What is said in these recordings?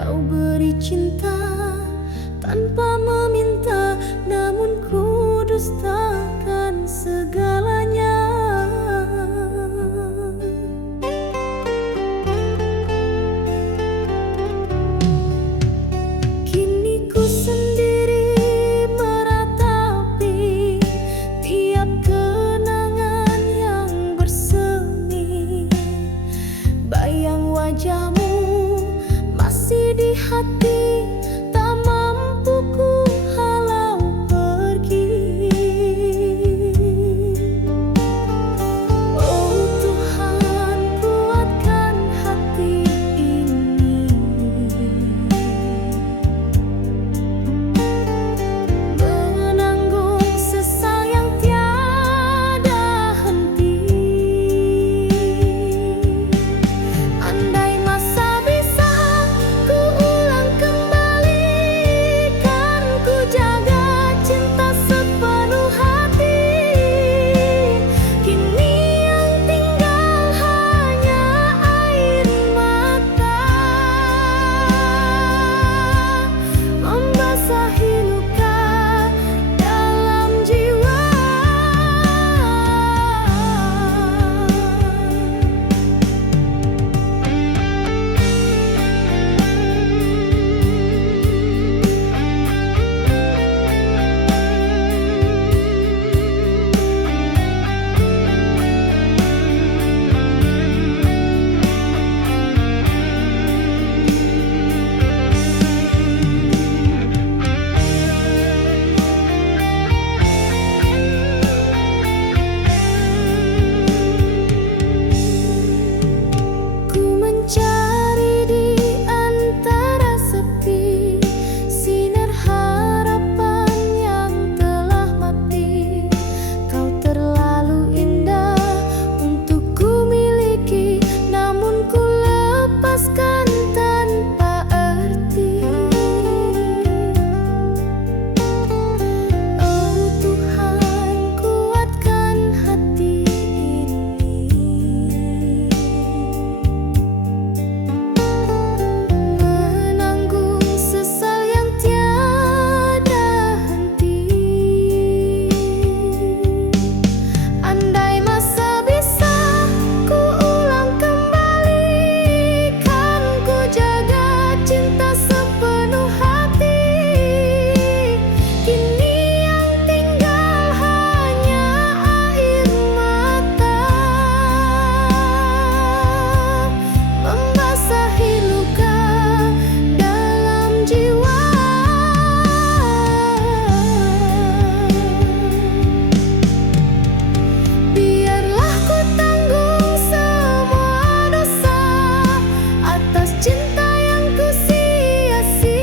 Kau beri cinta tanpa meminta, namun ku dustakan segalanya. Kini ku sendiri meratapi tiap kenangan yang bersemi. Bayang wajahmu masih di hati, tak mampu ku halau pergi. Oh Tuhan, kuatkan hati ini, menanggung sesal yang tiada henti. Andai masa bisa ku ulang kembali, kan ku jaga cinta sepenuh hati. Kini yang tinggal hanya air mata, membasahi luka dalam jiwa. Ku mencari di antara sepi sinar harapan yang telah mati. Kau terlalu indah untuk ku miliki, namun ku lepaskan tanpa arti. Oh Tuhan, kuatkan hati ini, menanggung sesal yang tiada henti. Andai masa bisa ku ulang kembali, kan ku jaga cinta sepenuh hati. Kini yang tinggal hanya air mata, membasahi luka dalam jiwa. Biarlah ku tanggung semua dosa atas cinta yang ku sia-siakan.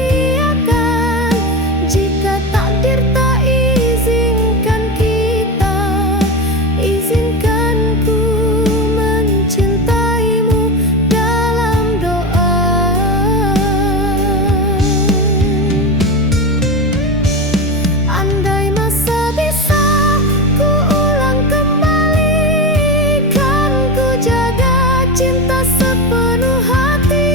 Jika takdir tak izinkan kita, izinkan ku mencintaimu dalam doa. Andai masa bisa ku ulang kembali, kan ku jaga cinta sepenuh hati.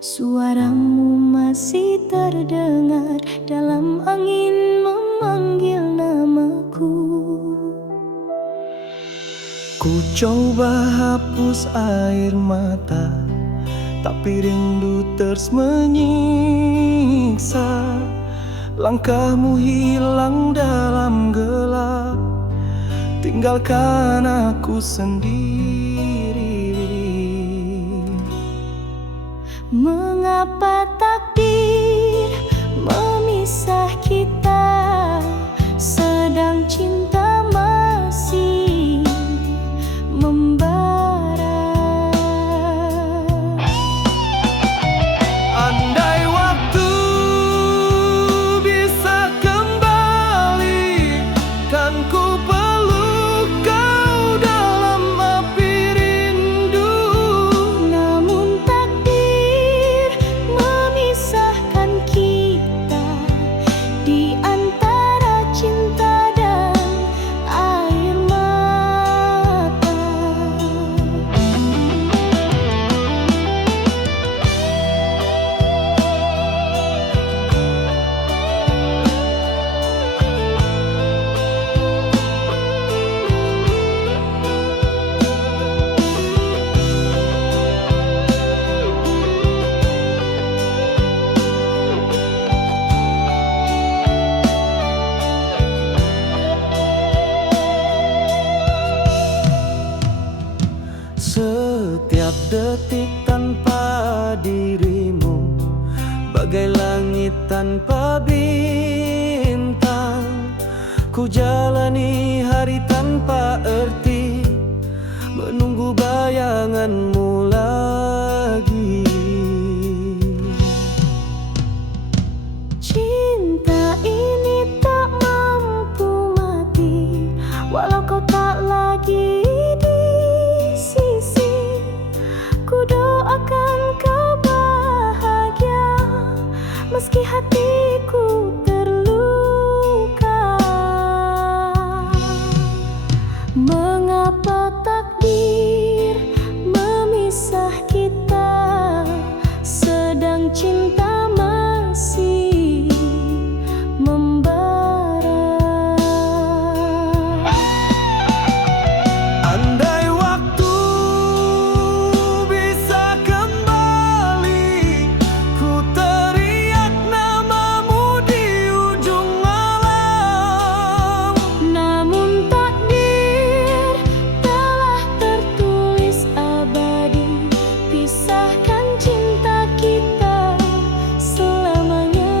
Suaramu masih terdengar dalam angin memanggil namaku. Ku coba hapus air mata, tapi rindu terus menyiksa. Langkahmu hilang dalam gelap, tinggalkan aku sendiri. Mengapa takdir memisah kita, sedang cinta masih membara. Andai waktu bisa kembali, kan ku peluk kau dalam api rindu. Namun takdir memisahkan kita di antara cinta dan air mata. Setiap detik tanpa dirimu, bagai langit tanpa bintang. Ku jalani hari tanpa arti, menunggu bayanganmu lagi. Cinta ini tak mampu mati, walau kau tak lagi di sisi. Ku doakan kau bahagia, meski hatiku terluka. Mengapa takdir memisah kita, sedang cinta masih membara. Andai waktu bisa kembali, ku teriak namamu di ujung malam. Namun takdir telah tertulis abadi, pisahkan cinta kita selamanya.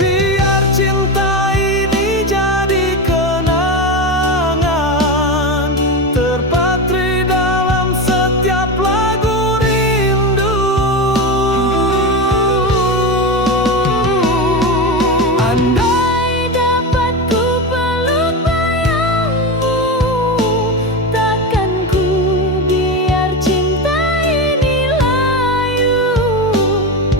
Biar cinta ini jadi kenangan, terpatri dalam setiap lagu rindu. Andai dapat ku peluk bayangmu, takkan ku biar cinta ini layu.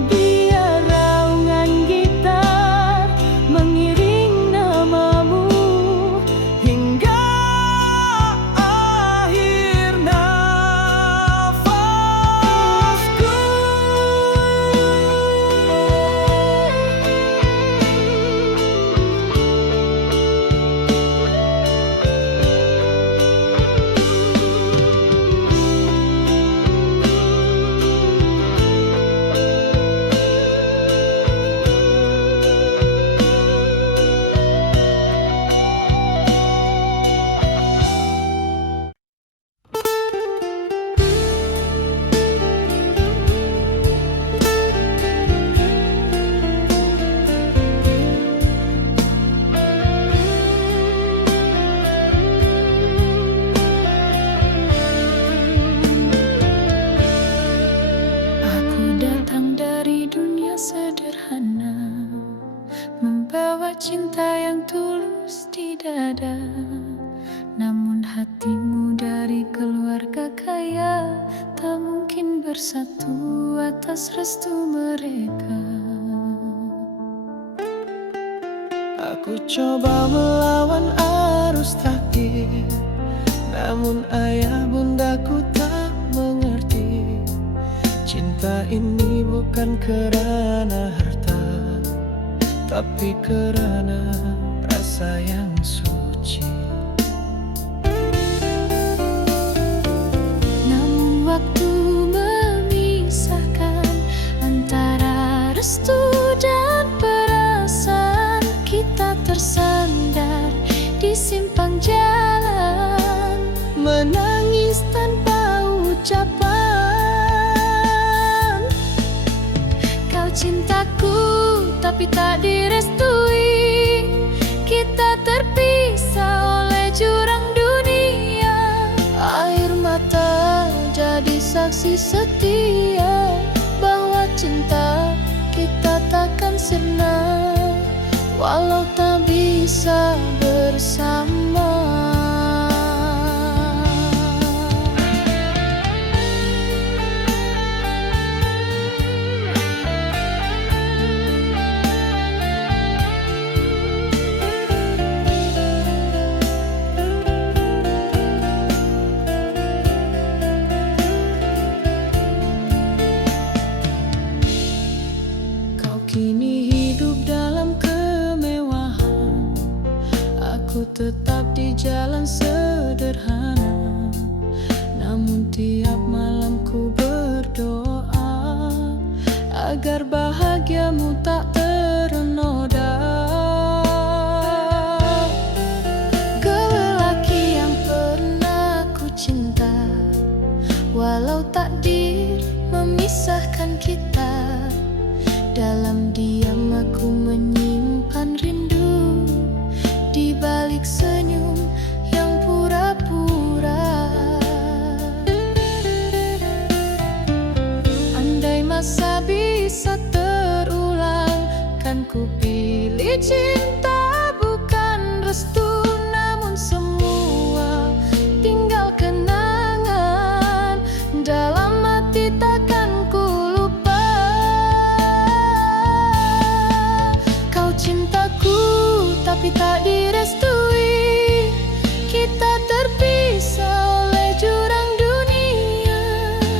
Biar raungan gitar mengiring namamu Hingga akhir nafasku. Aku datang dari dunia sederhana, membawa cinta yang tulus di dada. Namun hatimu dari keluarga kaya, tak mungkin bersatu atas restu mereka. Aku coba melawan arus takdir, Namun ayah bundaku tak mengerti, cinta ini bukan kerana harta, tapi kerana rasa yang suci. Namun waktu memisahkan antara restu dan perasaan, kita tersandar di simpang jalan, menangis tanpa ucapan. Kau cintaku tapi tak direstui, kita terpisah oleh jurang dunia. Air mata jadi saksi setia bahwa cinta kita takkan sirna walau tak bisa bersama. Kini hidup dalam kemewahan, aku tetap di jalan sederhana. Namun tiap malam ku berdoa agar bahagiamu tak ternoda. Kau lelaki yang pernah ku cinta, walau takdir memisahkan kita. Dalam diam aku menyimpan rindu, di balik senyum yang pura-pura. Andai masa bisa terulang, kan ku pilih cinta bukan restu. Namun semua tinggal kenangan, dalam hati takkan ku lupa. Cintaku tapi tak direstui, kita terpisah oleh jurang dunia.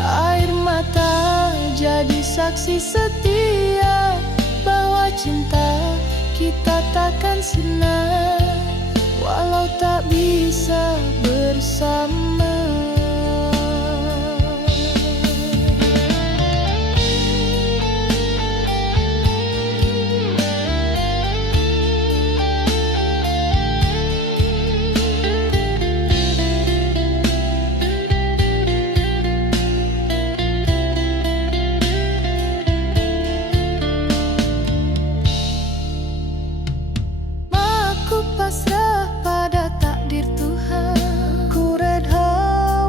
Air mata jadi saksi setia bahwa cinta kita takkan sirna walau tak bisa bersama. Pasrah pada takdir Tuhan, ku redha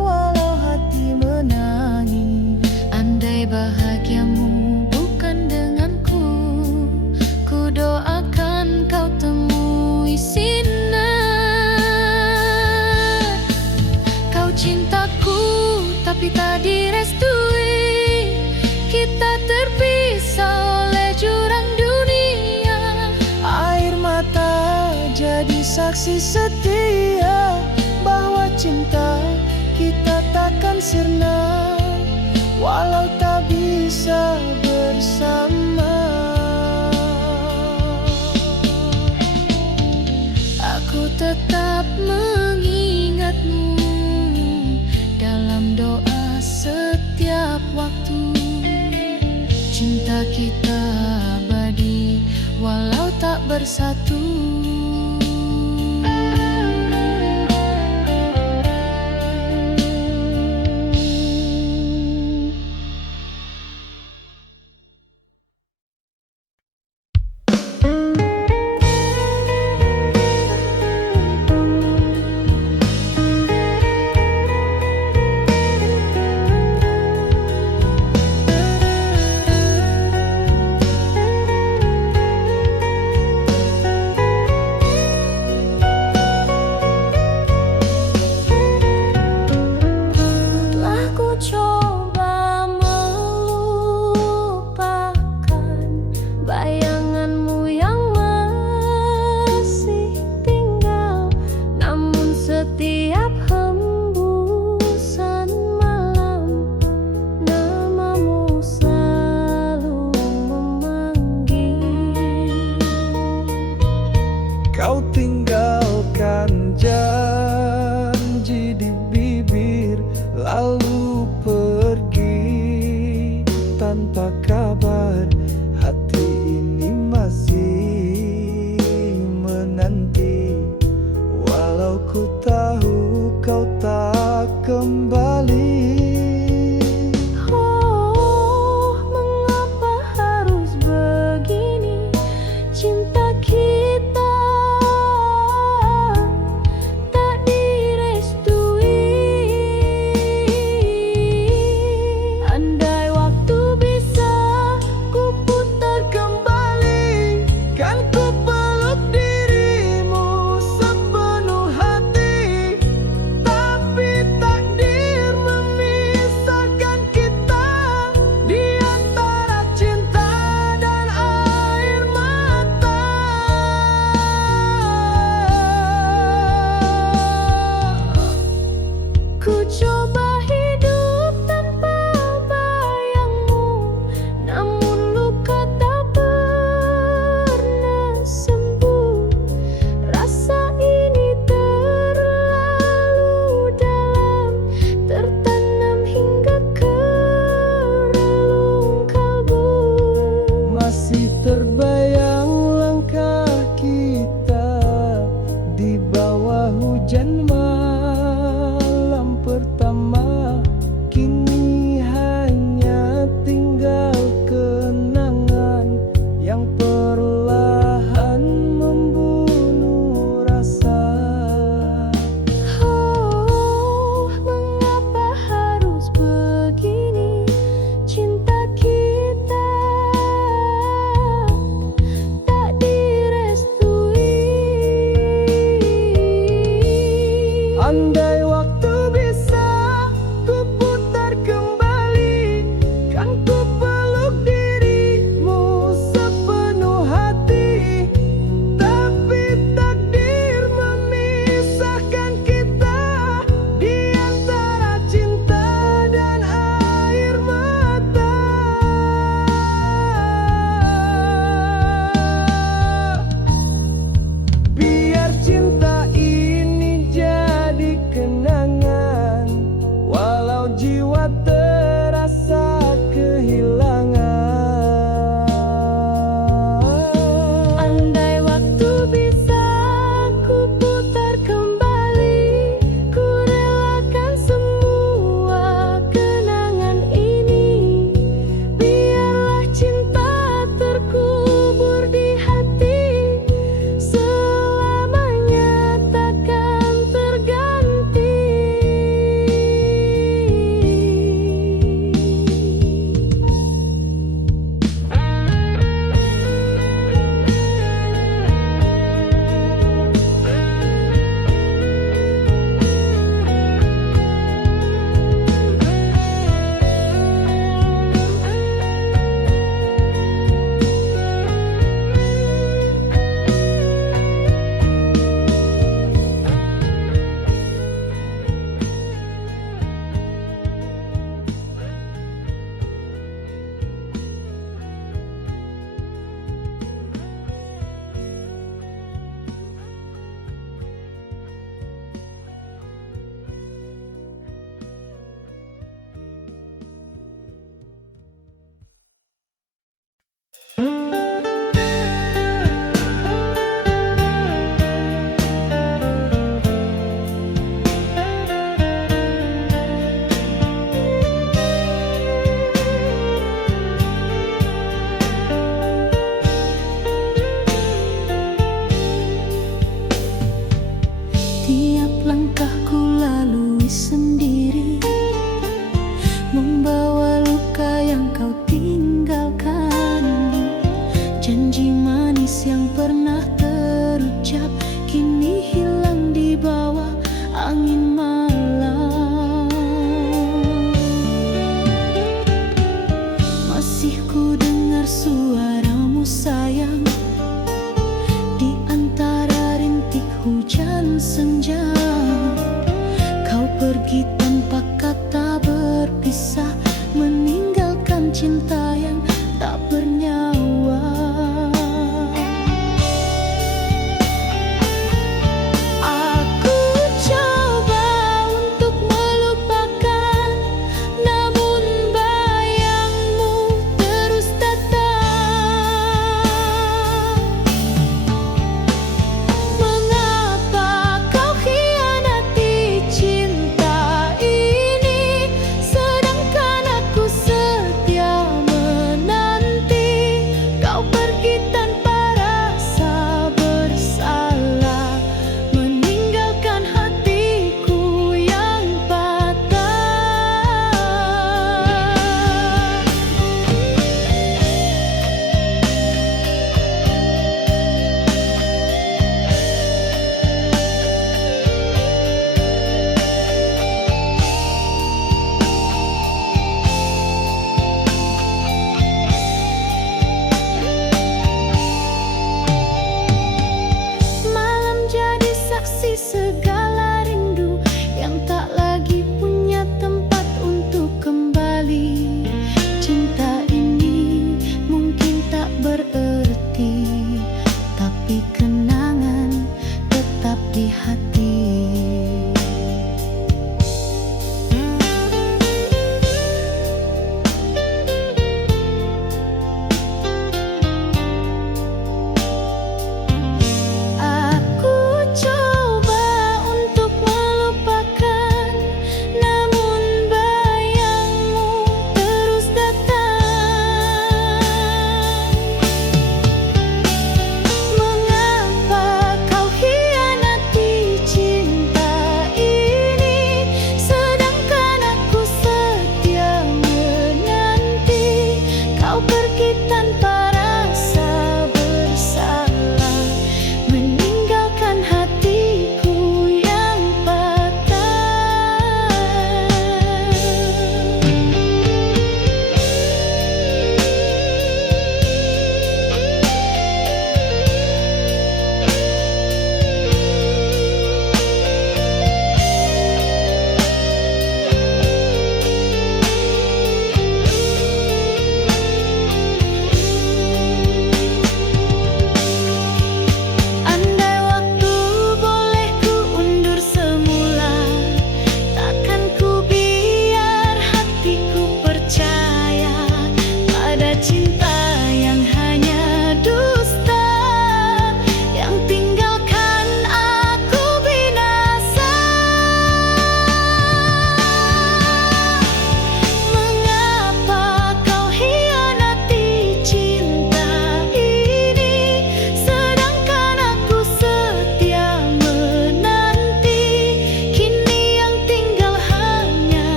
walau hati menangis. Andai bahagiamu bukan denganku, ku doakan kau temui sinar. Kau cintaku tapi tak direstui, kita terpisah oleh jurang dunia. Air mata jadi saksi setia bahwa cinta kita takkan sirna walau tak bisa bersama. Aku tetap mengingatmu dalam doa setiap waktu. Cinta kita abadi walau tak bersatu.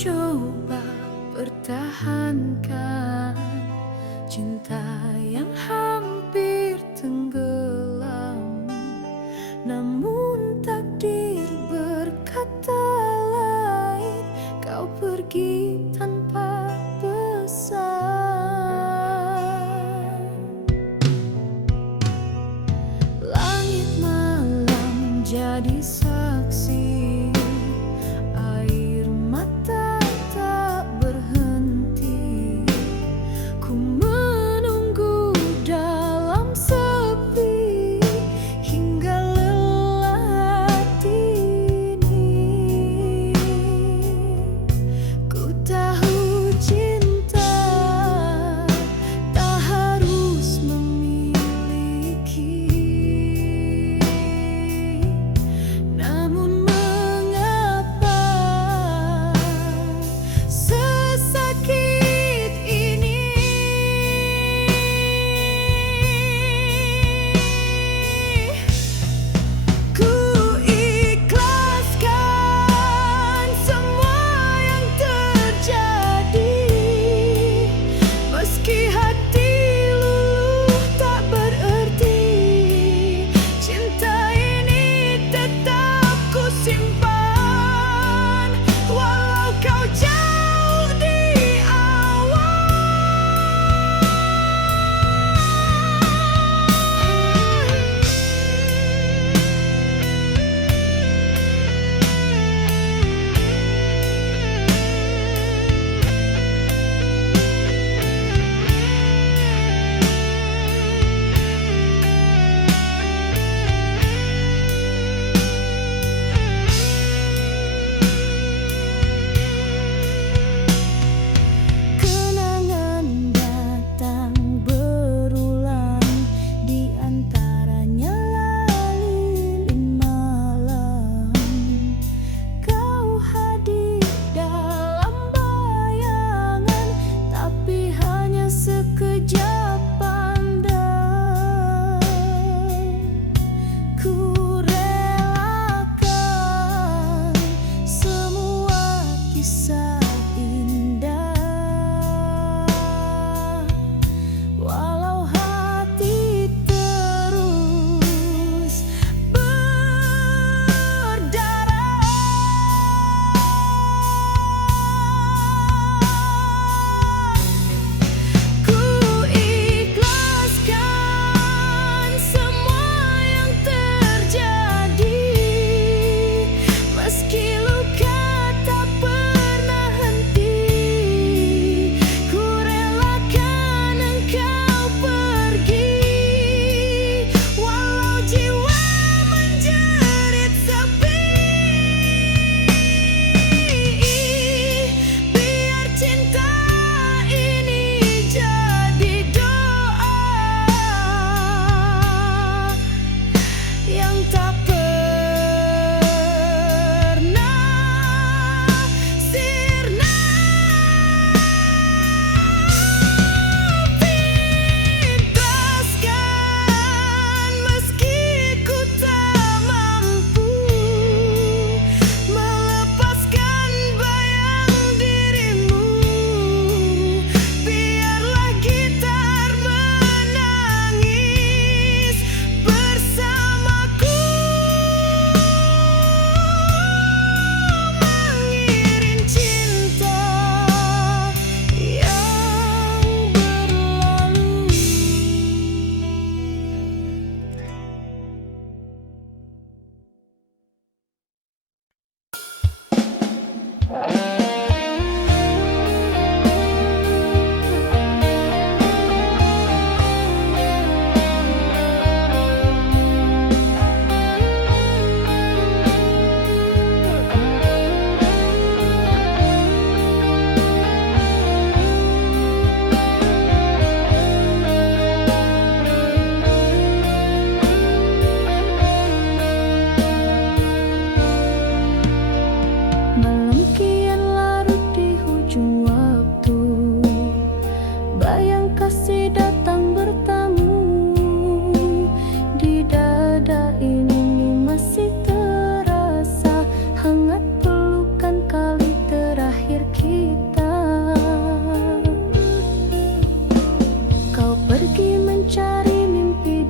coba pertahankan cinta yang hampir tenggelam, namun takdir berkata lain. Kau pergi tanpa pesan. Langit malam jadi saksi, air mata tak berhenti. Ku menunggu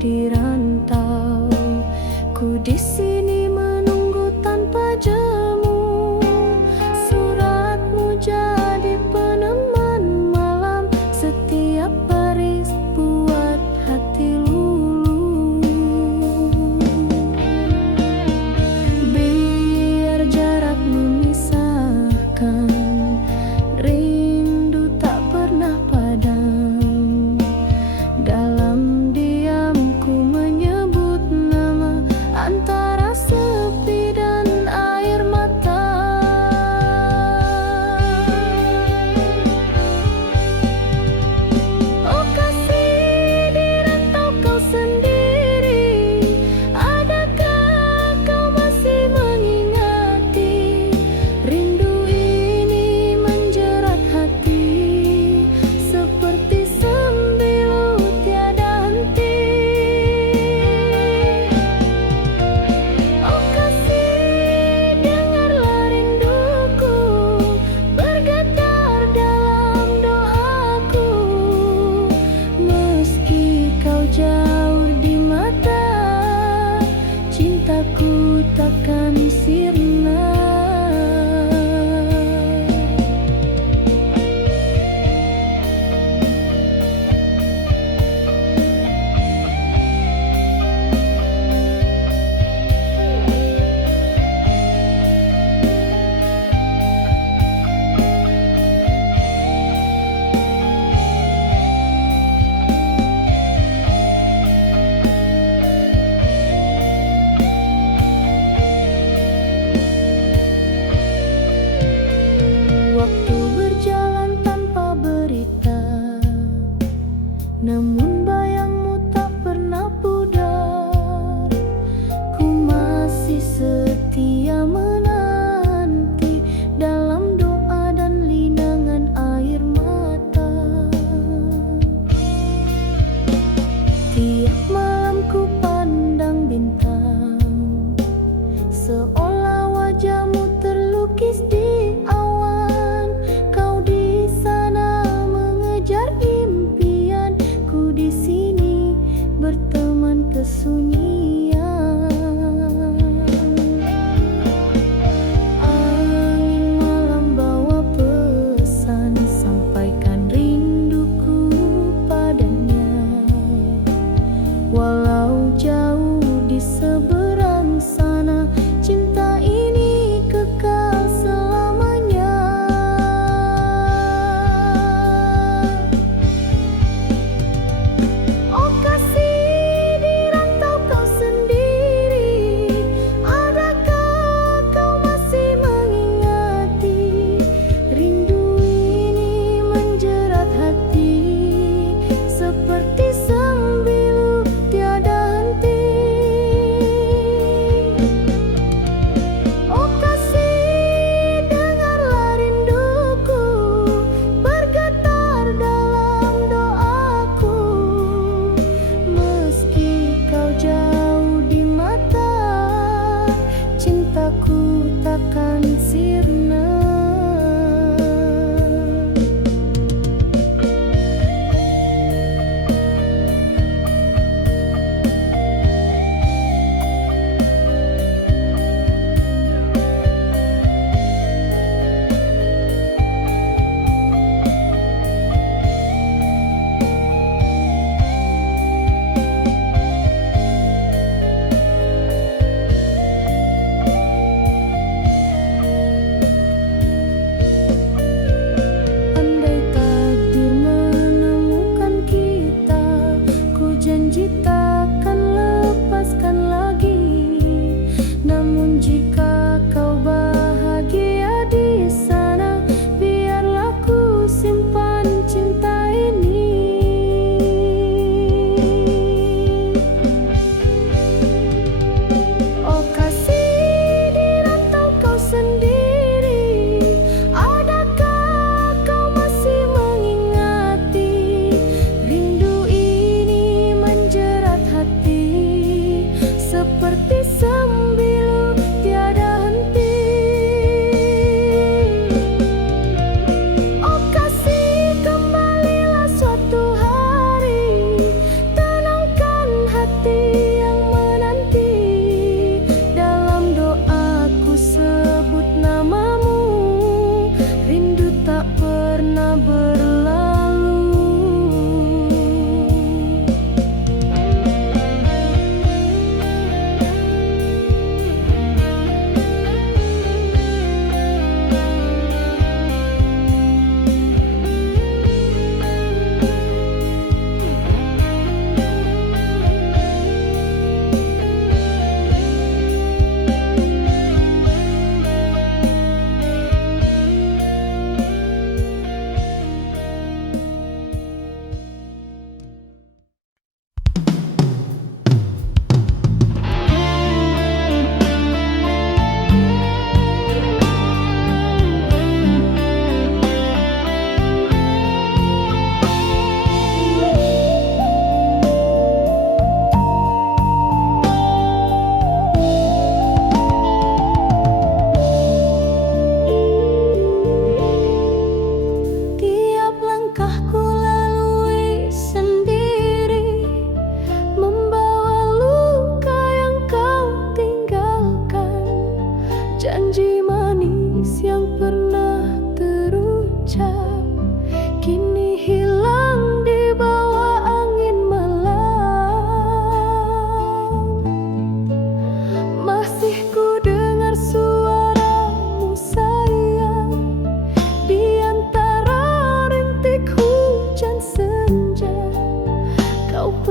di rantau. Ku di sini menunggu tanpa jemu. Suratmu jadi peneman malam. Setiap baris buat hati luluh. Biar jarak memisahkan, rindu tak pernah padam. Dalam diamku menyebut nama antara sepi dan air mata. Oh kasih, di rantau kau sendiri, adakah kau masih mengingati? Rindu ini menjerat hati seperti sembilu tiada henti. Oh kasih, dengarlah rinduku bergetar dalam doaku. Meski kau jauh di mata, cintaku takkan sirna. Waktu berjalan tanpa berita, namun bayangmu tak pernah pudar. Ku masih setia menanti dalam doa dan linangan air mata. Tiap malam ku pandang bintang, seolah wajahmu terlukis di awan. Kau di sana mengejar impian, ku di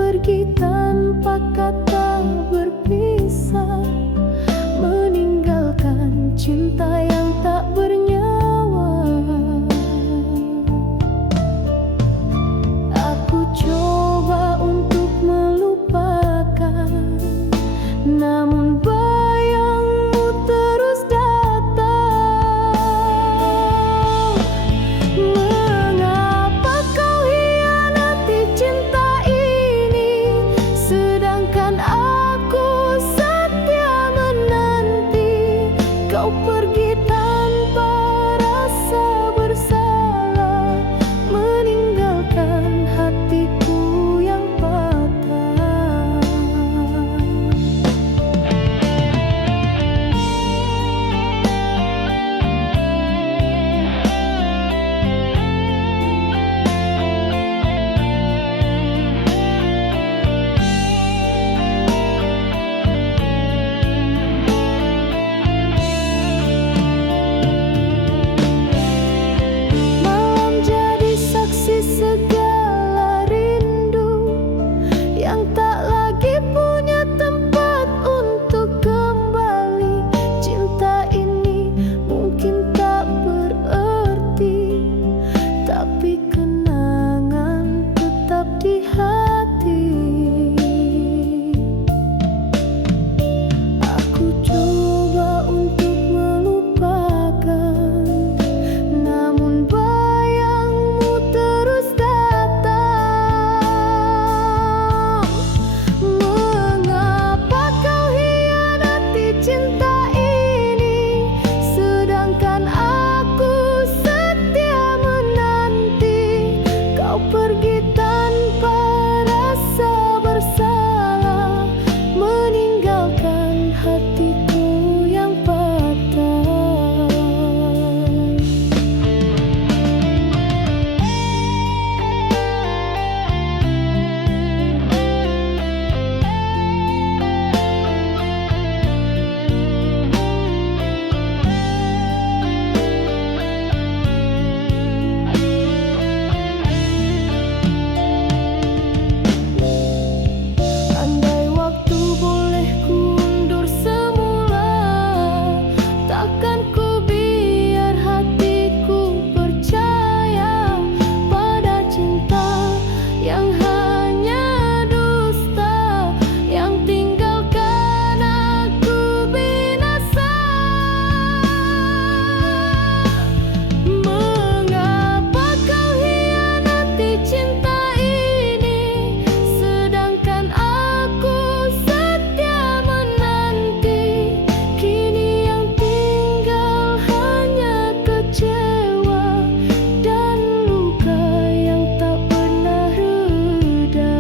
pergi tanpa kata berpisah, meninggalkan cinta yang tak bernyawa. Aku coba untuk melupakan, namun bayangmu terus datang. Mengapa kau hianati cinta ini, sedangkan aku setia menanti. Kau pergi tanpa rasa bersalah, meninggalkan hatiku yang patah. Malam jadi saksi segala rindu yang tak lagi punya tempat untuk kembali. Cinta ini mungkin tak berarti, tapi kenangan tetap di hati. Aku coba untuk melupakan, namun bayangmu terus datang. Mengapa kau hianati cinta ini, sedangkan aku setia menanti. Kau pergi tanpa rasa bersalah, meninggalkan hatiku yang patah. Andai waktu boleh kundur semula, takkan ku biar hatiku percaya pada cinta yang hanya dusta, yang tinggalkan aku binasa. Mengapa kau hianati cinta ini, sedangkan aku setia menanti. Kini yang tinggal hanya kecewa dan luka yang tak pernah reda.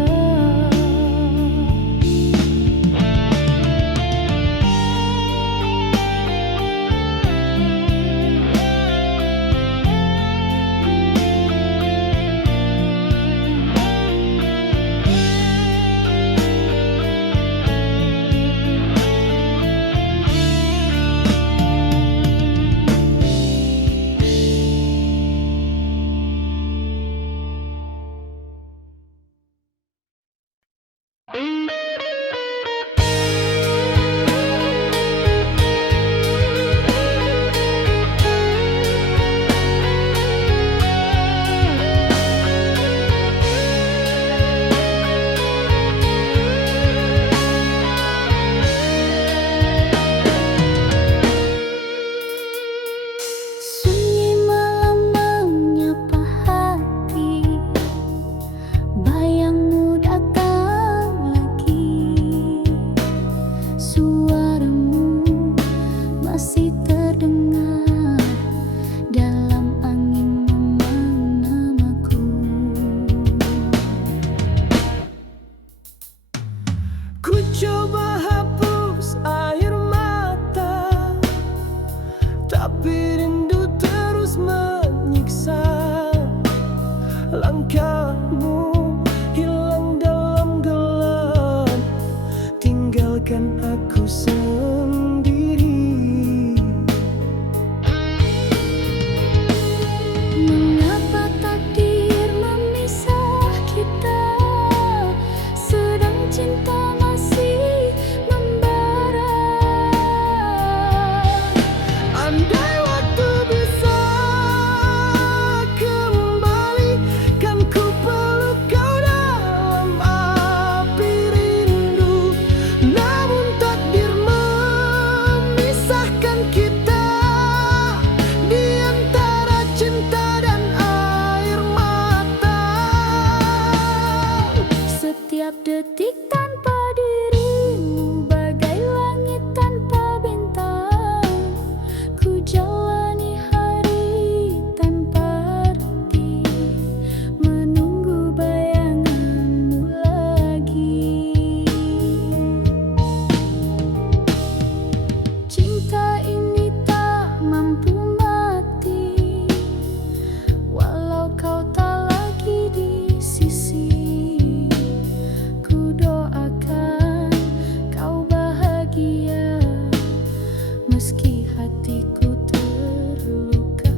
Sunyi malam menyapa hati, bayangmu datang lagi. Suaramu masih terdengar dalam angin memang namaku. Ku coba hapus air mata, tapi rindu terus menyiksa. Langkahmu hilang dalam gelap, tinggalkan aku sendiri. Mengapa takdir memisah kita? Setiap detik tanpa dirimu bagai langit tanpa bintang. Ku jalani hari tanpa arti, menunggu bayanganmu lagi. Cinta ini tak mampu mati, walau kau tak lagi di sisi. Ku doakan kau bahagia meski hatiku terluka.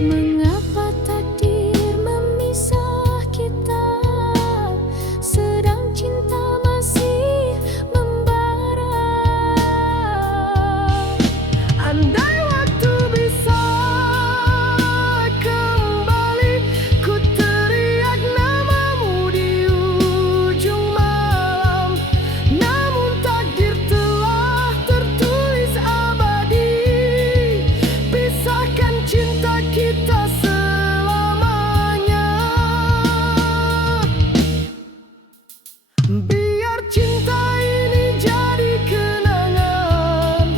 Mengapa takdir memisah kita, sedang cinta masih membara? Andai waktu bisa kembali, ku teriak namamu di ujung malam. Namun takdir telah tertulis abadi, pisahkan cinta kita selamanya. Biar cinta ini jadi kenangan,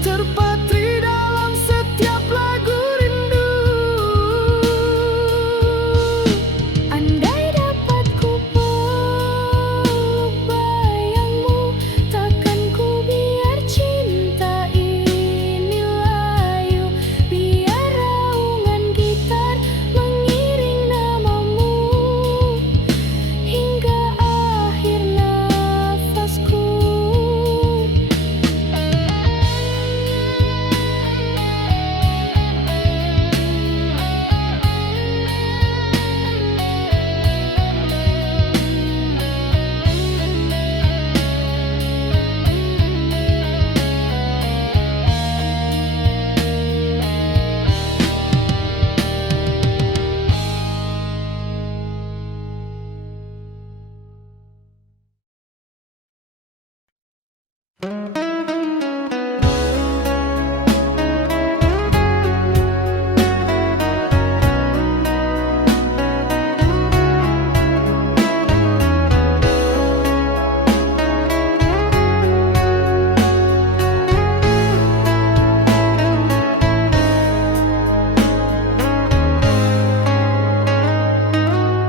terpatri dalam setiap lagu rindu. Andai dapat ku peluk bayangmu, takkan ku biar cinta ini layu. Biar raungan gitar mengiring namamu hingga akhir nafasku.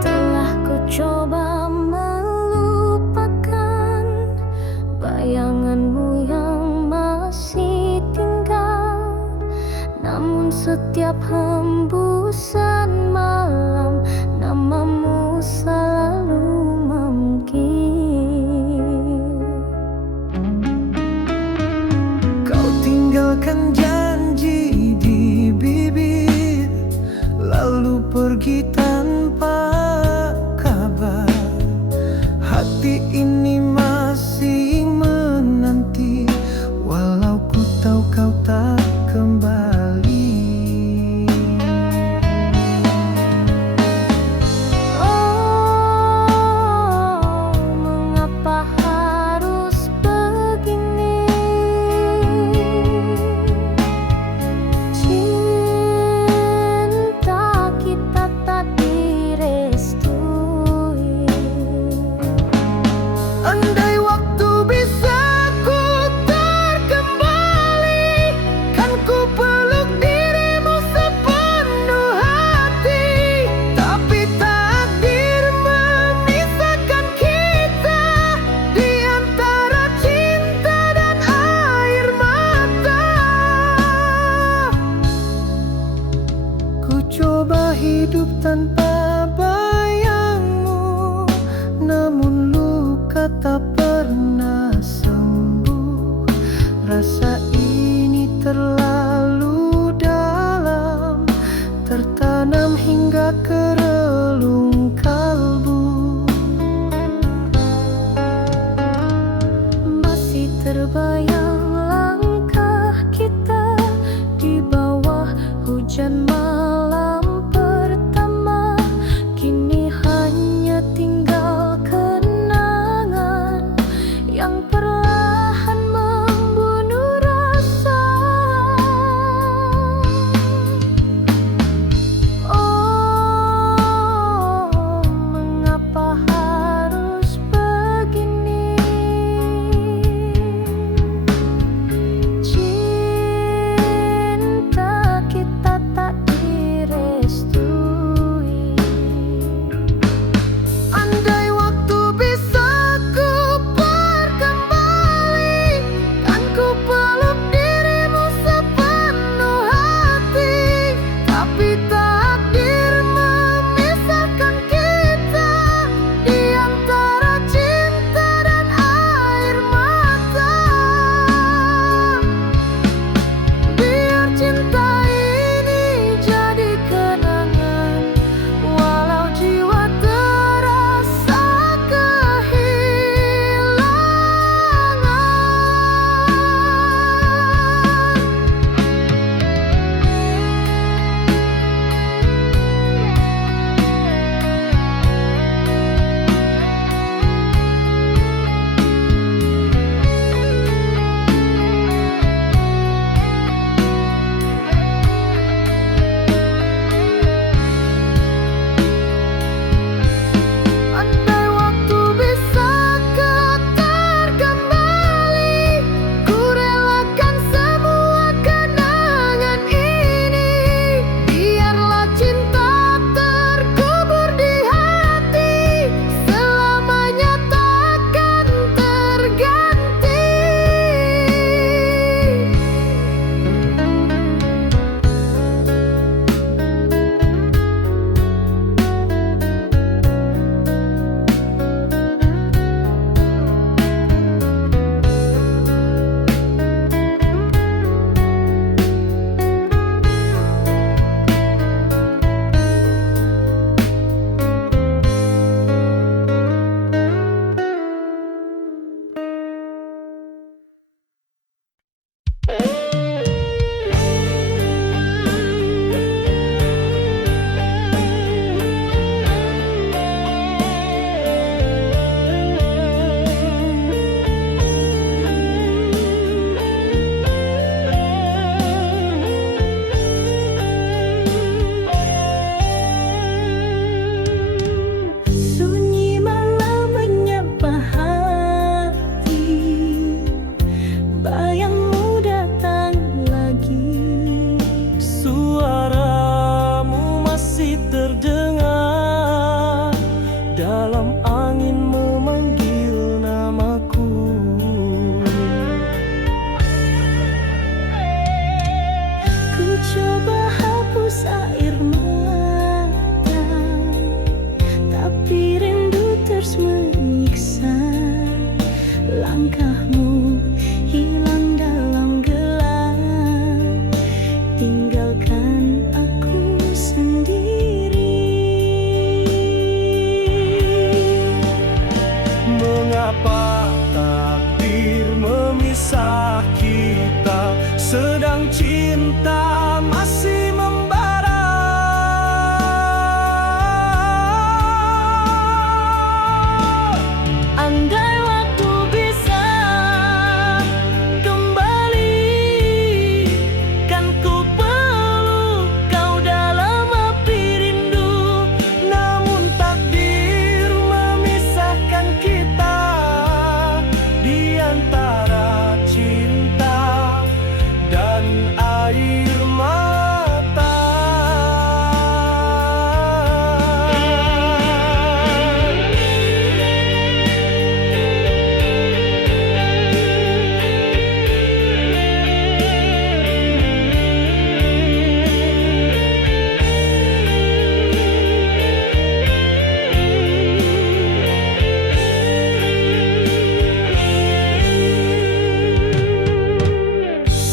Telah ku coba melupakan bayanganmu yang masih tinggal, namun setiap hembusan malam namamu selalu memanggil. Kau tinggalkan janji di bibir, lalu pergi tanpa kabar. Hati ini masih menanti, walau ku tahu kau tak kembali. Oh, mengapa harus begini? Cinta kita tak direstui. Andai waktu bisa ku terkembali, kan ku peluk dirimu sepenuh hati. Tapi takdir memisahkan kita di antara cinta dan air mata. Ku coba hidup tanpa bayangmu, namun luka tak pernah sembuh. Rasa ini terlalu dalam, tertanam hingga ke relung kalbu. Masih terbayang langkah wajahmu hilang dalam gelap, tinggalkan aku sendiri. Mengapa takdir memisah kita, sedang cinta masih membara? Andai waktu bisa kembali, kan ku peluk kau dalam api rindu. Namun takdir memisahkan kita di antara cinta dan air mata.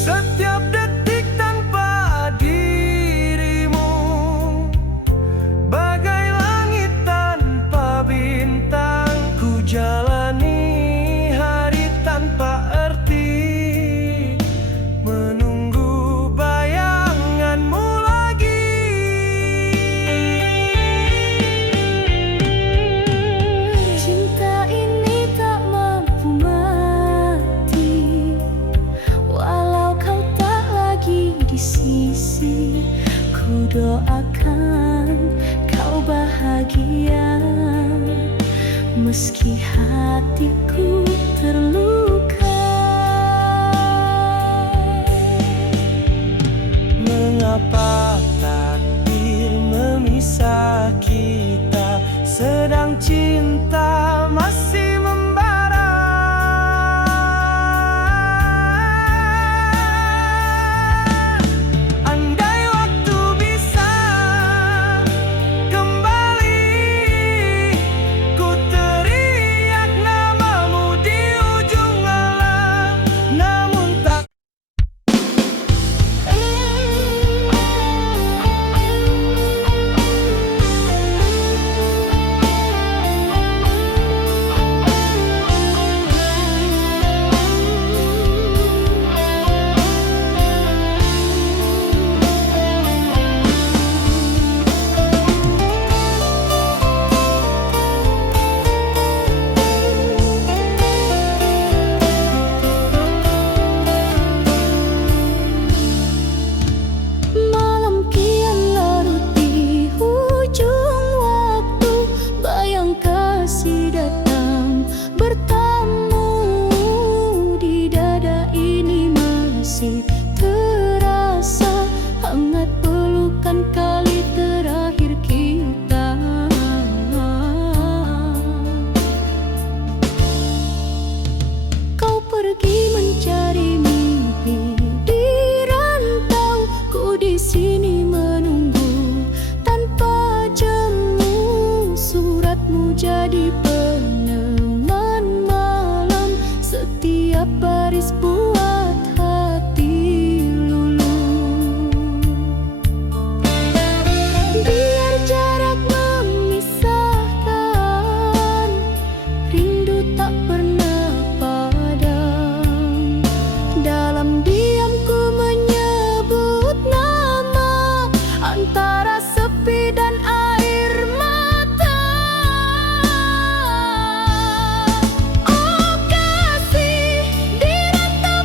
Setiap detik tanpa dirimu, bagai langit tanpa bintang. Ku jalani hari tanpa arti, menunggu bayanganmu lagi. Cinta ini tak mampu mati, walau kau tak lagi di sisi. Ku doakan kau bahagia, meski hatiku terluka. Mengapa takdir memisah kita, sedang cinta masih membara? Andai waktu bisa kembali, ku teriak namamu di ujung alam. Namun tak malam kian larut di ujung waktu, bayang kasih datang bertamu. Di dada ini masih terasa hangat pelukan kali terakhir kita. Kau pergi mencari mimpi di rantau, ku di sini menunggu tanpa jemu. Suratmu jadi peneman malam, setiap baris buat hati luluh. Biar jarak memisahkan, rindu tak pernah padam. Dalam diam ku menyebut nama, antara sepi dan air mata. Oh kasih, di rantau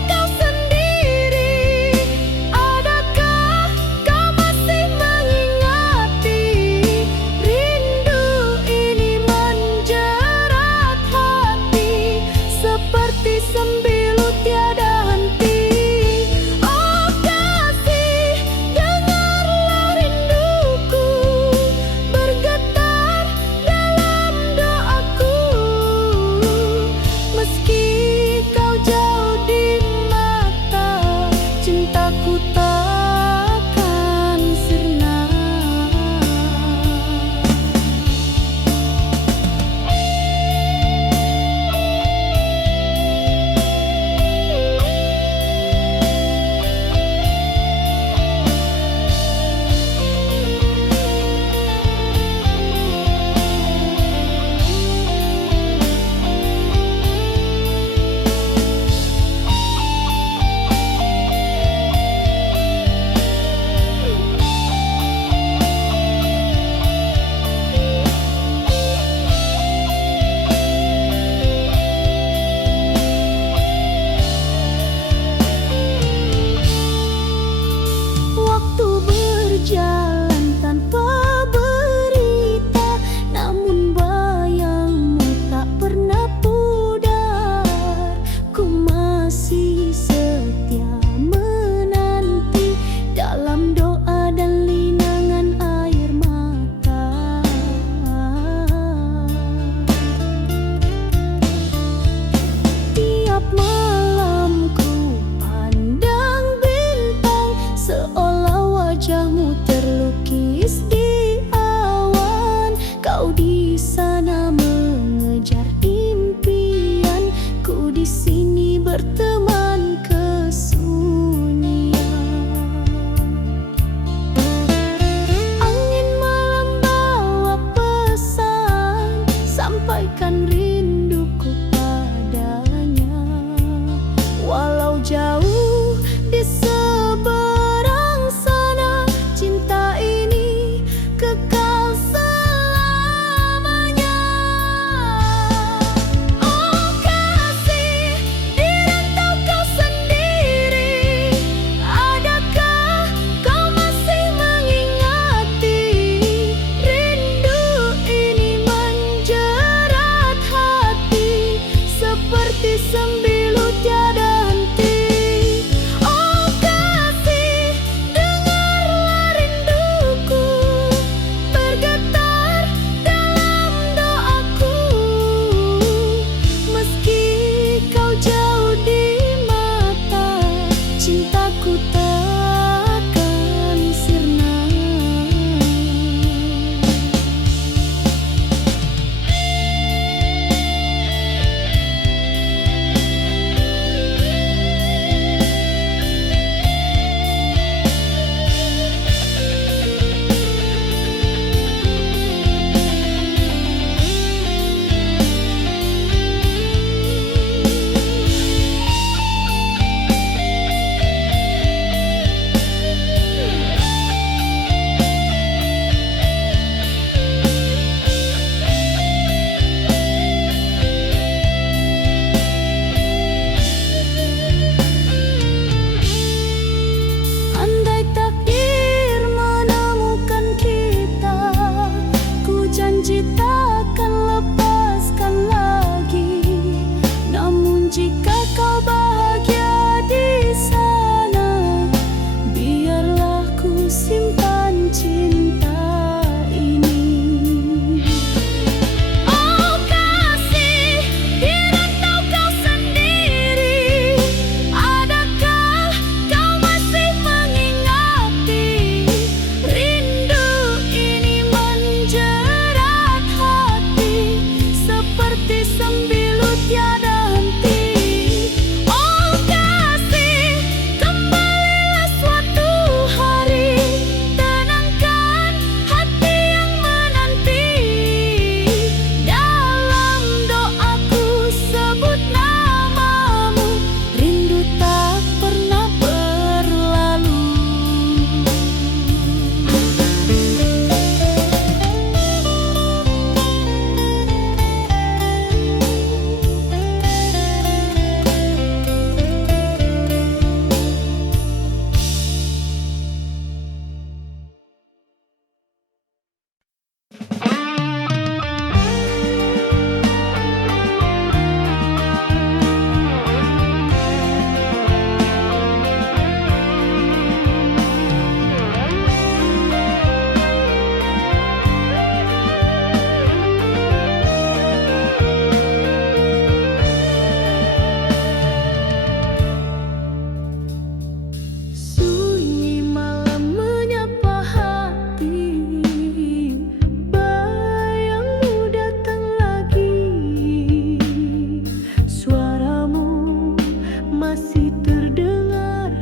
masih terdengar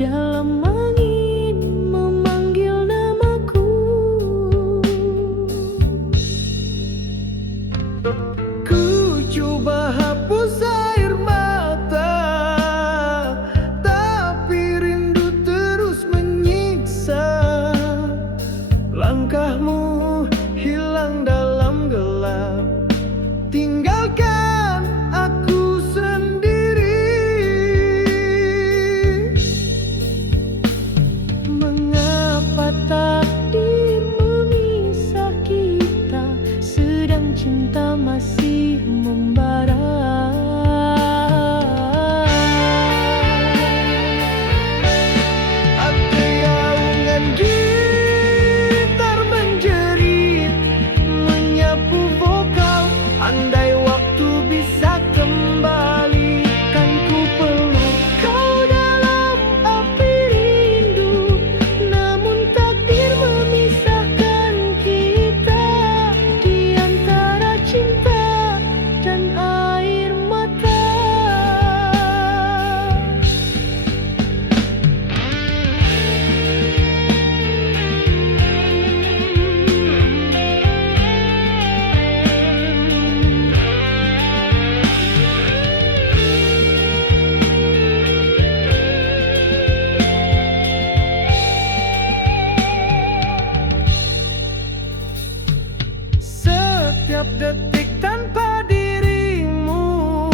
dalam angin memanggil namaku. Ku coba hapus air mata, tapi rindu terus menyiksa. Langkahmu hilang dalam gelap, tinggalkan aku sendiri. Mengapa takdir memisah kita, sedang cinta masih membara. Ada gaungan gitar menjerit, menyapu vokal. Andai waktu bisa kembali, kan ku peluk kau dalam api rindu. Namun takdir memisahkan kita di antara cinta dan air mata. Setiap detik tanpa dirimu,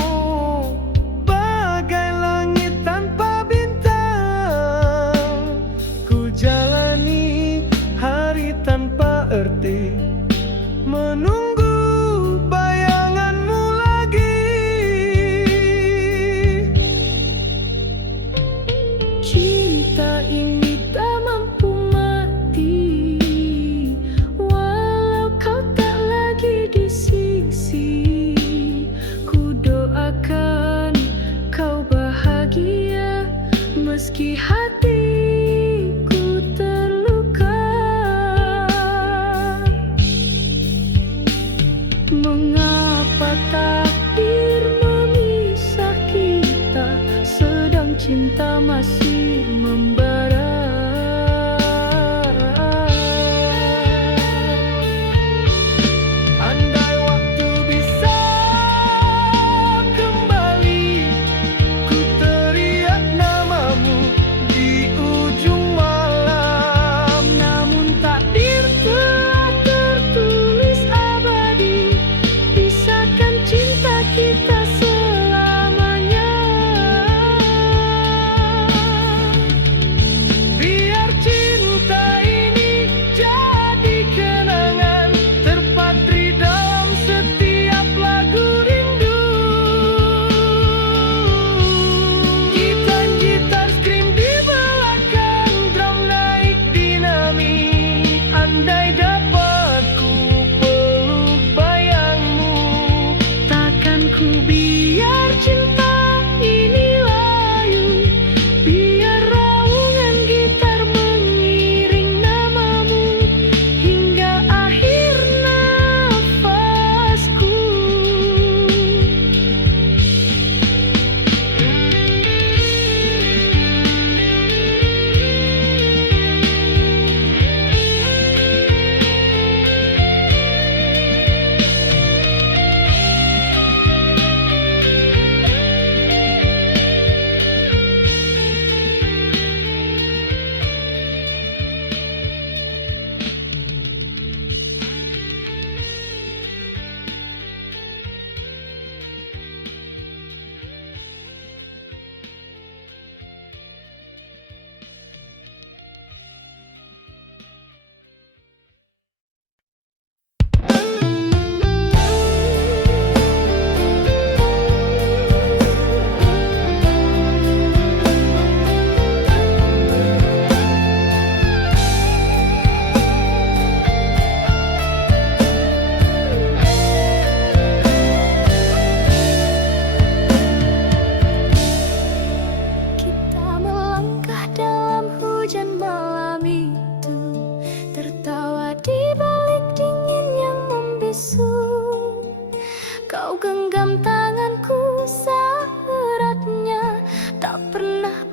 bagai langit tanpa bintang. Ku jalani hari tanpa erti, menunggu bayanganmu lagi. Cinta ini tak mampu mati, walau kau tak lagi di sisi. Ku doakan kau bahagia, meski hatiku terluka. Mengapa takdir memisah kita, sedang cinta masih membara. Andai waktu bisa kembali, ku teriak namamu di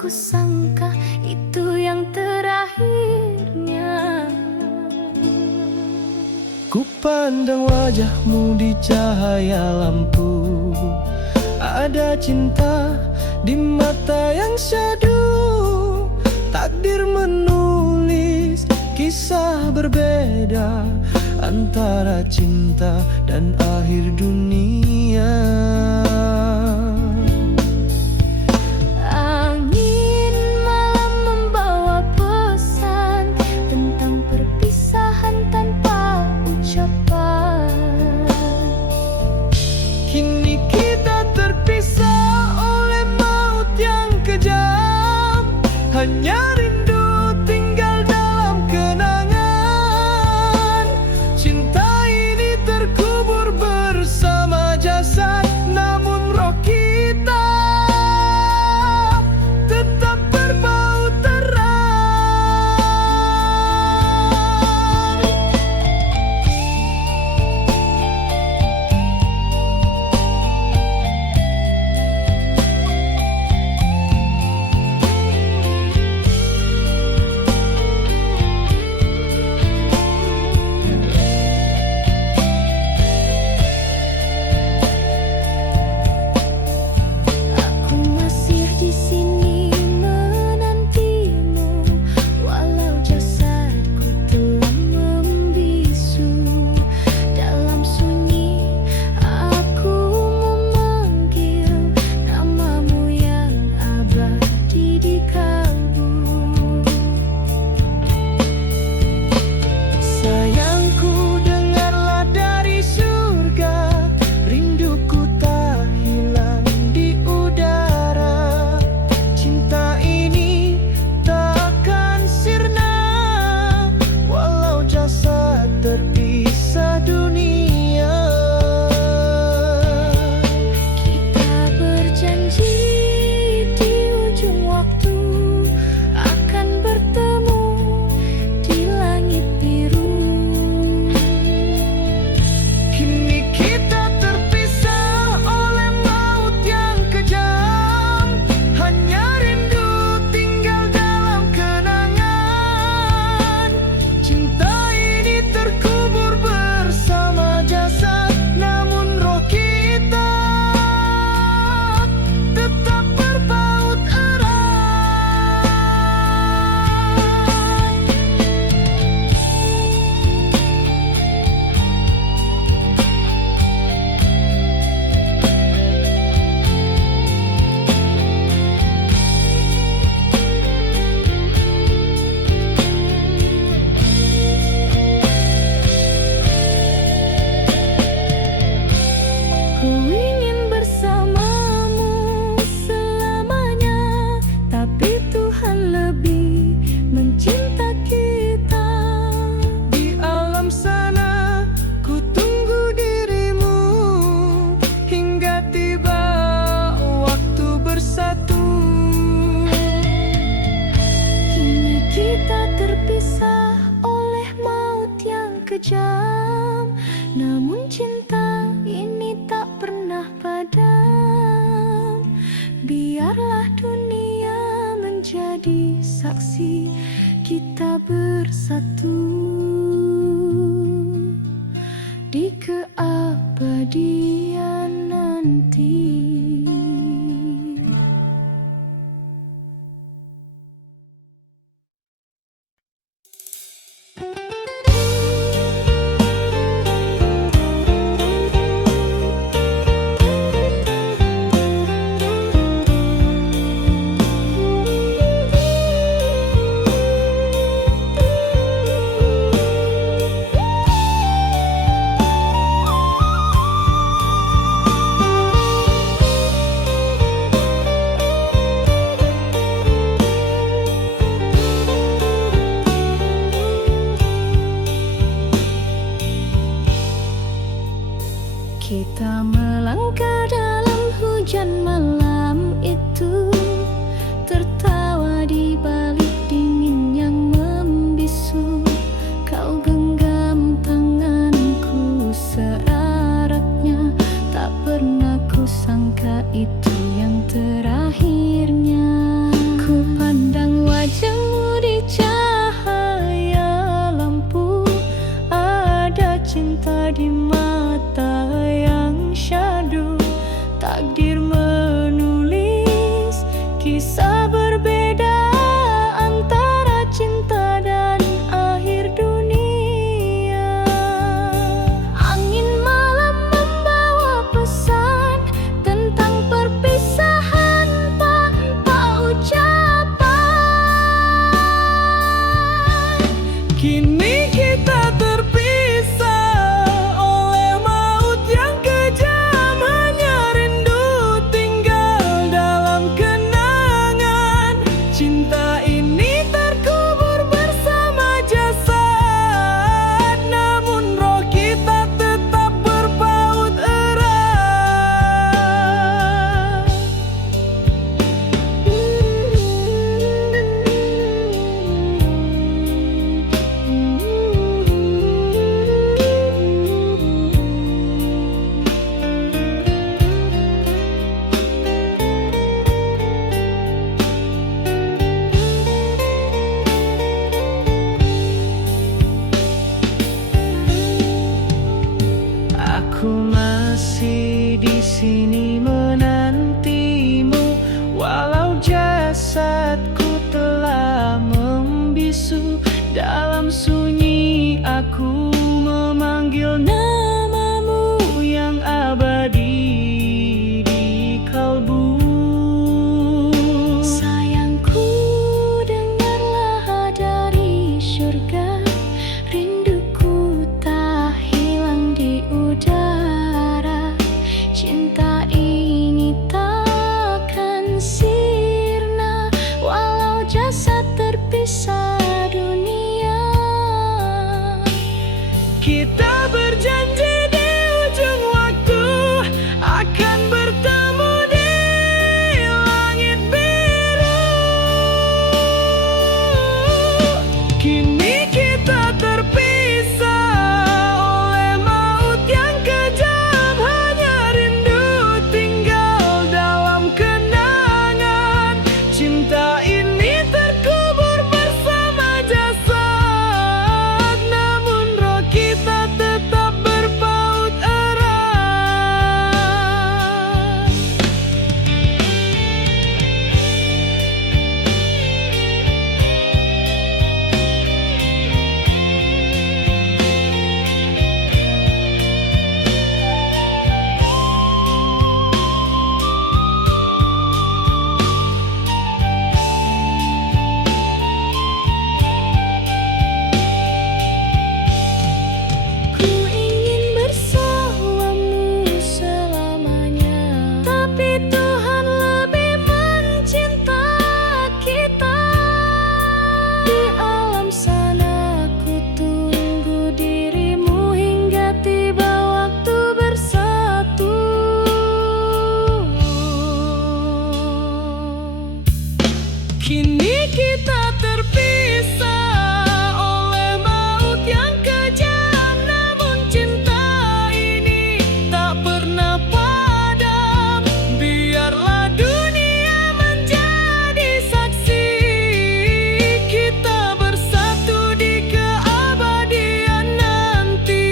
ku sangka itu yang terakhirnya. Ku pandang wajahmu di cahaya lampu, ada cinta di mata yang syahdu. Takdir menulis kisah berbeda antara cinta dan akhir dunia. Angin malam membawa pesan tentang perpisahan tanpa ucapan. Kini kita terpisah oleh maut yang kejam, hanya rindu tinggal dalam kenangan. Cinta ini terkubur bersama jasad, namun roh kita tetap berbau terang. Aku masih di sini menantimu, walau jasadku telah membisu. Dalam sunyi aku memanggil namamu yang abadi di kalbu. Sayangku, dengarlah dari surga, rinduku tak hilang di udara. Cinta ini takkan sirna, walau jasad terpisah dunia. Kita berjanji di ujung waktu akan bertemu di langit biru. Kini kita terpisah oleh maut yang kejam, hanya rindu tinggal dalam kenangan. Cinta ini terkubur bersama jasad, namun roh kita tetap berbaut erat. Ku ingin bersamamu selamanya, tapi Tuhan lebih mencinta kita. Di alam sana ku tunggu dirimu hingga tiba waktu bersatu. Kini kita terpisah oleh maut yang kejam, namun cinta ini tak pernah padam. Biarlah dunia menjadi saksi kita bersatu di keabadian nanti. Kisah berbeda antara cinta dan akhir dunia. Angin malam membawa pesan tentang perpisahan tanpa ucapan. Kini kita terpisah oleh maut yang kejam. Hanya rindu tinggal dalam kenangan. Cinta ini terkubur bersama jasad, namun roh kita tetap berpaut erat. Aku masih di sini menantimu, walau jasadku telah membisu. Dalam sunyi aku memanggil namamu yang abadi di kalbu. Sayangku, dengarlah dari surga, rinduku tak hilang di udara. Cinta ini takkan sirna walau jasad terpisah dunia. Kita berjanji di ujung waktu akan bertemu di langit biru. Kini kita terpisah oleh maut yang kejam. Hanya rindu tinggal dalam kenangan. Cinta ini terkubur bersama jasad, namun roh kita tetap berpaut erat. Ku ingin bersamamu selamanya, tapi Tuhan lebih mencinta kita. Di alam sana ku tunggu dirimu hingga tiba waktu bersatu. Kini kita terpisah oleh maut yang kejam, namun cinta ini tak pernah padam. Biarlah dunia menjadi saksi, kita bersatu di keabadian nanti.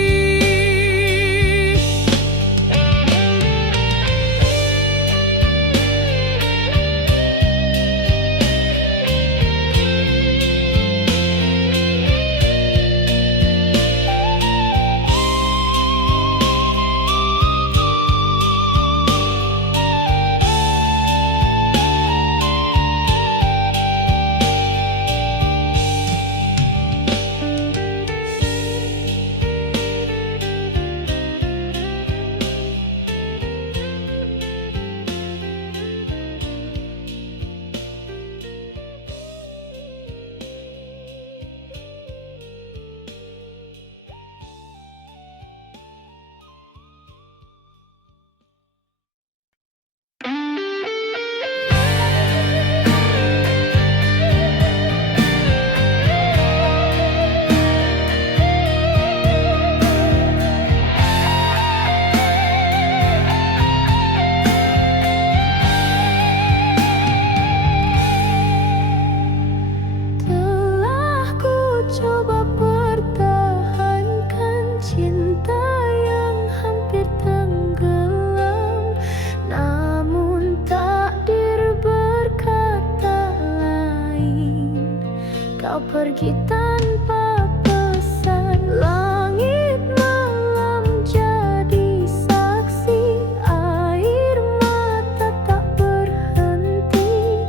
kau pergi tanpa pesan. Langit malam jadi saksi, air mata tak berhenti.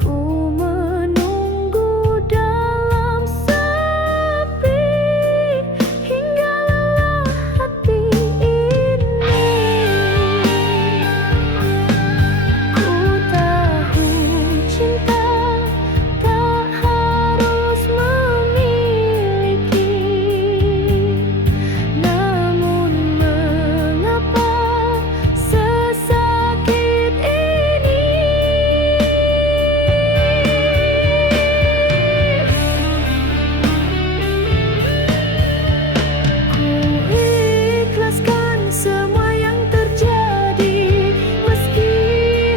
Ku menunggu dalam sepi hingga lelah hati ini. Ku tahu cinta tak harus memiliki, namun mengapa sesakit ini? Ku ikhlaskan semua yang terjadi, meski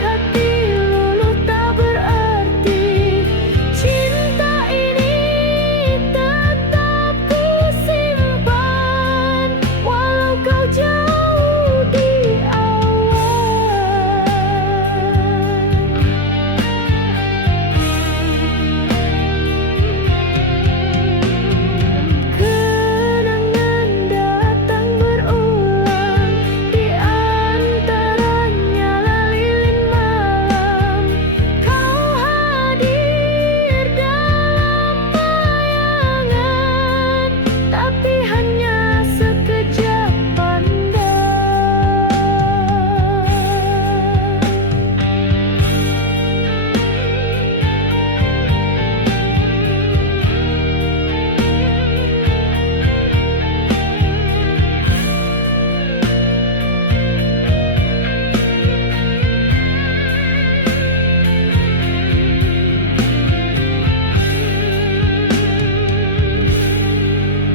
hati luluh tak berarti. Cinta ini tetap ku simpan, walau kau jauh di awal. Kenangan datang berulang, di antaranya lilin malam. Kau hadir dalam bayangan, tapi hanya sekejap pandang.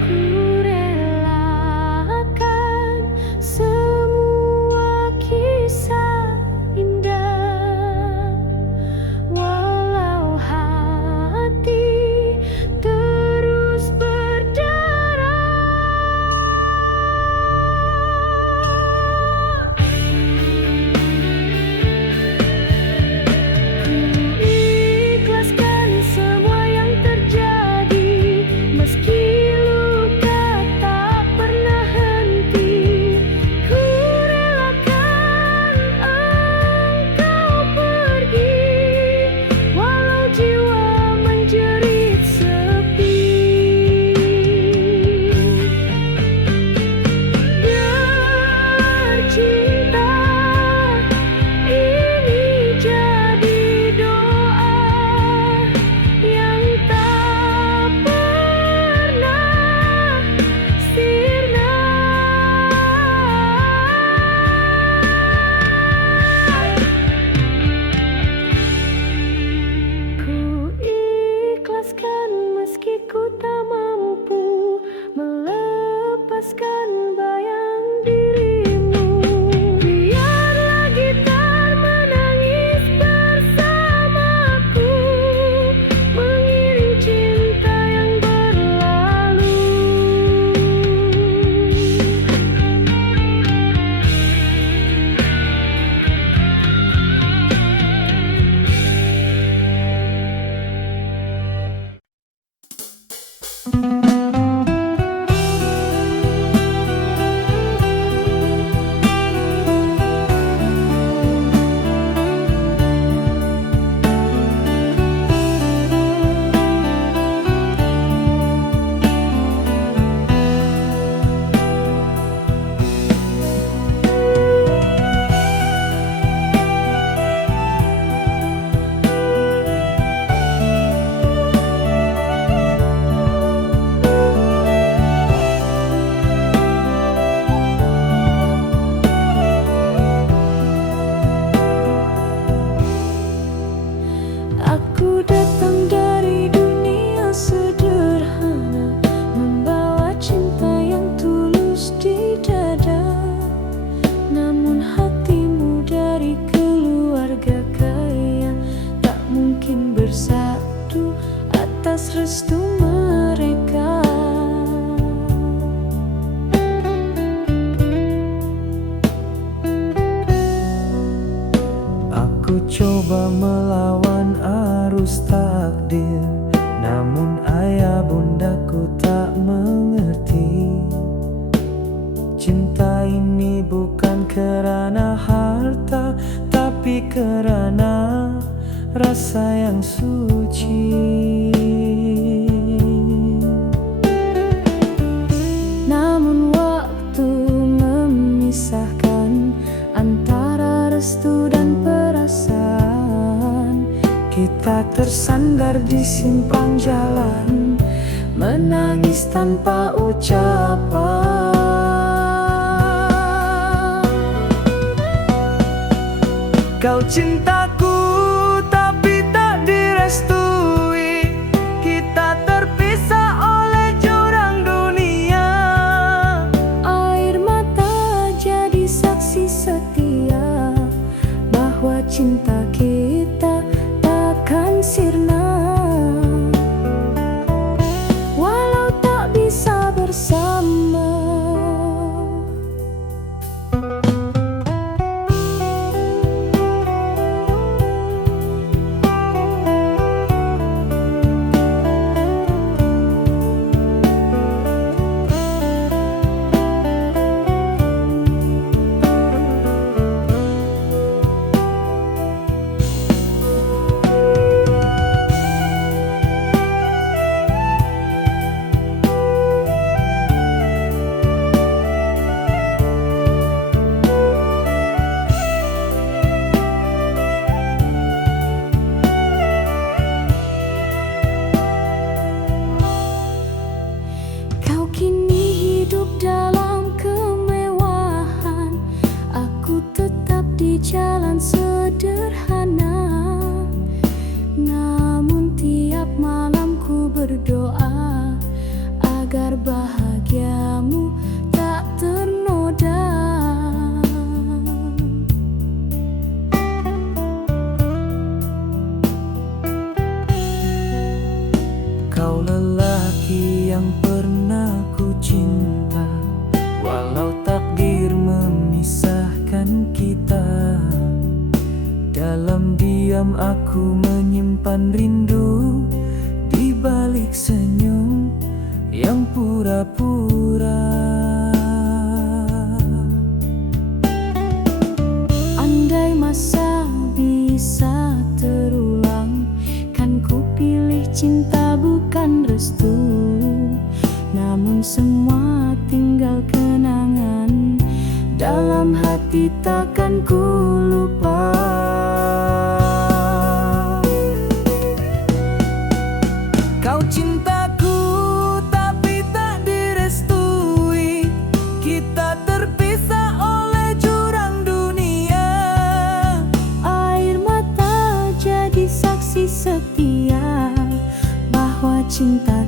Ku relakan semua kisah indah, walau hati terus berderah. Ku ikhlaskan semua yang terjadi, meski luka tak pernah henti. Ku relakan engkau pergi, walau jiwa menjerit sepi. Biar cinta ini jadi doa yang tak pernah sirna. Ku ikhlaskan meski ku tak mampu melepaskan bayang dirimu. Biarlah gitar menangis bersamaku, mengiring cinta yang berlalu. Aku datang dari dunia sederhana, membawa cinta yang tulus di dada. Namun hatimu dari keluarga kaya, tak mungkin bersatu atas restu mereka. Aku coba melawan arus takdir, Namun ayah bundaku tak mengerti. Cinta ini bukan kerana harta, tapi kerana rasa yang suci. Namun waktu memisahkan antara restu dan perasaan. Kita tersandar di simpang jalan, menangis tanpa ucapan. Kau cintaku tapi tak direstui. Kita terpisah oleh jurang dunia. Air mata jadi saksi setia bahwa cinta kita takkan sirna. Walau tak bisa bersama. Jalan sederhana, namun tiap malam ku berdoa agar bahagiamu tak ternoda. Kau lelaki yang pernah ku cinta, walau takdir memisahkan kita. Dalam diam aku menyimpan rindu, di balik senyum yang pura-pura. Andai masa bisa terulang, kan ku pilih cinta bukan restu. Namun semua tinggal kenangan, dalam hati takkan ku lupa. Kau cintaku tapi tak direstui. Kita terpisah oleh jurang dunia. Air mata jadi saksi setia bahwa cinta